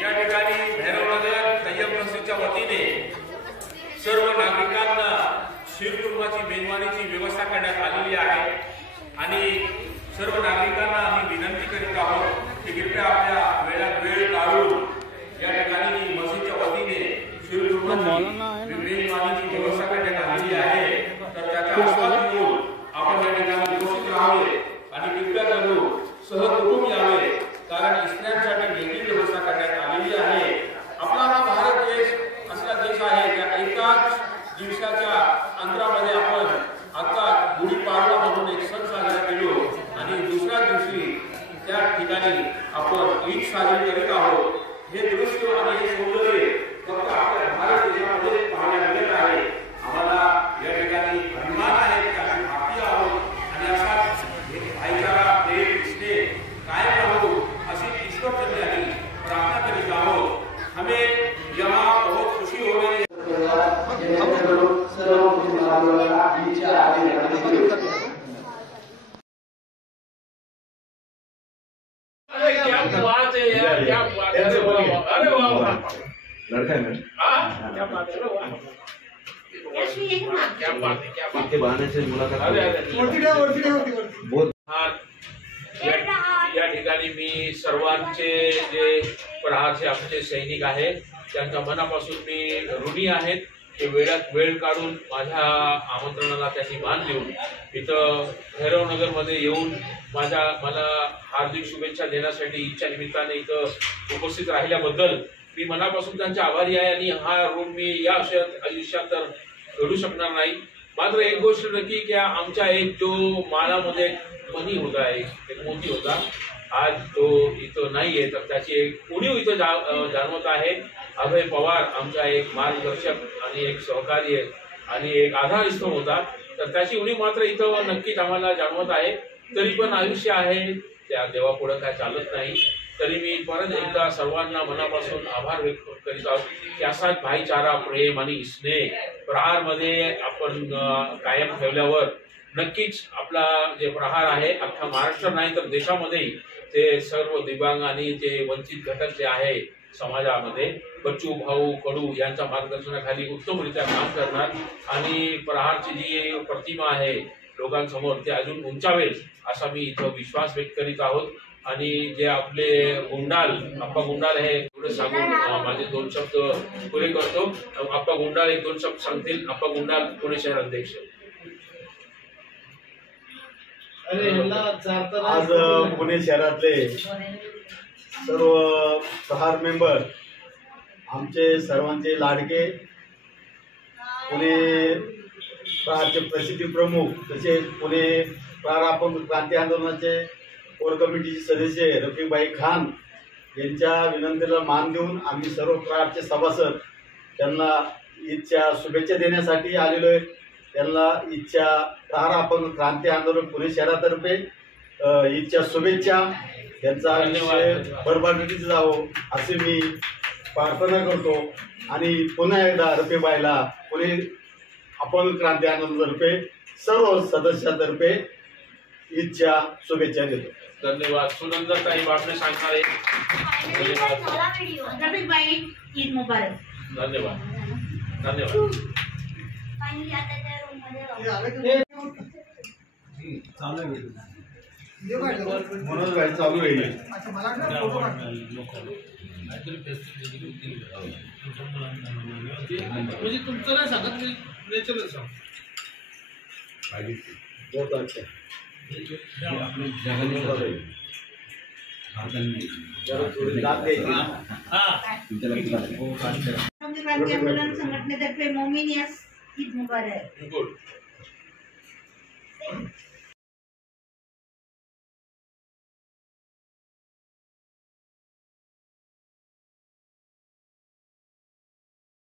या ठिकाणी भैरवनगर तय्यब मस्जिदच्या वतीने सर्व नागरिकांना शिरकुर्माची मेजवानीची व्यवस्था करण्यात आलेली आहे आणि सर्व नागरिकांना आम्ही विनंती करीत आहोत की कृपया आपल्या वेळात वेळ काढून या ठिकाणी मस्जिदच्या वतीने शिरकुर्माची मेजवानीची व्यवस्था करण्यात आलेली आहे। तर त्याच्या आस्वाद घेऊन आपण या ठिकाणी उपस्थित राहावे आणि कृपया करू सहकुटुंब यावे, कारण स्त्रियांसाठी वेगळी व्यवस्था करण्यात आलेली आहे। आपला हा भारत देश असा देश आहे त्या एकाच दिवसाच्या अंतरामध्ये आपण आता गुढीपाडवा म्हणून एक सण साजरा केलो आणि दुसऱ्या दिवशी त्या ठिकाणी आपण ईद साजरी करीत आहोत। हे दृश्य आणि हे सौंदर्य फक्त आपल्या भारत देशामध्ये पाहायला मिळत आहे। आम्हाला या ठिकाणी अभिमान आहे की आपण भारतीय आहोत आणि असाच भाईचारा प्रेम स्नेह कायम राहो अशी ईश्वर चरणी प्रार्थना करीत आहोत। हमें यहाँ बहुत खुशी हो रही है। अरे क्या बात है यार, क्या बात है, अरे वाह लड़का है क्या बात है, क्या बात है, क्या बात के बहाने से मुलाकात या ठिकाणी मी सर्वांचे जे प्रहारचे आमचे सैनिक आहेत त्यांच्या मनापासून मी ऋणी आहेत की वेळात वेळ काढून माझ्या आमंत्रणाला त्यांनी मान देऊन इथं भैरवनगर मध्ये येऊन मला हार्दिक शुभेच्छा देण्यासाठी ईदच्या निमित्ताने इथं उपस्थित राहिल्याबद्दल मी मनापासून त्यांचे आभारी आहे। आणि हा ऋण मी या आयुष्यात तर फेडू शकणार नाही। मात्र एक गोष्ट नक्की की आमच्या एक जो माळामध्ये मनी होता, एक मोती होता, आज तो इथं नाहीये, तर त्याची एक उणीव इथं जाणवत आहे। अभय पवार आमचा एक मार्गदर्शक आणि एक सहकार्य आणि एक आधारस्तंभ होता, तर त्याची उणीव मात्र इथं नक्कीच आम्हाला जाणवत आहे। तरी पण आयुष्य आहे, त्या देवापुढे काय चालत नाही। तरी मी परत एकदा सर्वांना मनापासून आभार व्यक्त करीत आहोत की असाच भाईचारा प्रेम आणि स्नेह प्रहारमध्ये आपण कायम ठेवल्यावर नक्कीच आपला जे प्रहार आहे अख्खा महाराष्ट्र नाही तर देशामध्ये ते सर्व दिव्यांग आणि ते वंचित घटक जे आहे समाजामध्ये बच्चू भाऊ कडू यांच्या मार्गदर्शनाखाली उत्तमरित्या काम करणार आणि प्रहारची जी प्रतिमा आहे लोकांसमोर ते अजून उंचावेल असा मी इथं विश्वास व्यक्त करीत आहोत। आणि जे आपले गुंडाल अप्पा गुंडाल हे थोडे सांगून माझे 2 शब्द पुरे करतो। अप्पा गुंडाल एक 2 शब्द सांगतील। अप्पा गुंडाल पुणे शहर अध्यक्ष। आज पुणे शहरातले सर्व प्रहार मेंबर आमचे सर्वांचे लाडके पुणे प्रहारचे प्रसिद्धी प्रमुख तसेच पुणे प्रहार अपंग क्रांती आंदोलनाचे कोर कमिटीचे सदस्य रफिकभाई खान यांच्या विनंतीला मान देऊन आम्ही सर्व प्रहारचे सभासद त्यांना ईदच्या शुभेच्छा देण्यासाठी आलेलो आहे। त्यांना ईदच्या प्रहार अपंग क्रांती आंदोलन पुणे शहरातर्फे ईदच्या शुभेच्छा। त्यांचा आयुष्य भरभराटीत जावो असे मी प्रार्थना करतो आणि पुन्हा एकदा रफिकभाईला पुणे अपंग क्रांती आंदोलनातर्फे सर्व सदस्यांतर्फे ईदच्या शुभेच्छा देतो। धन्यवाद। सुनंदाताई बापने सांगणार आहे। धन्यवाद रफिकभाई, ईद मुबारक। धन्यवाद धन्यवाद। मनोज भाई चालू आहे। म्हणजे तुमचं नाही सांगत मी नेचरल सांग। बहुत अच्छा क्रांती आंदोलन संघटनेतर्फे मोमीन यास ईद मुबारक। गुड।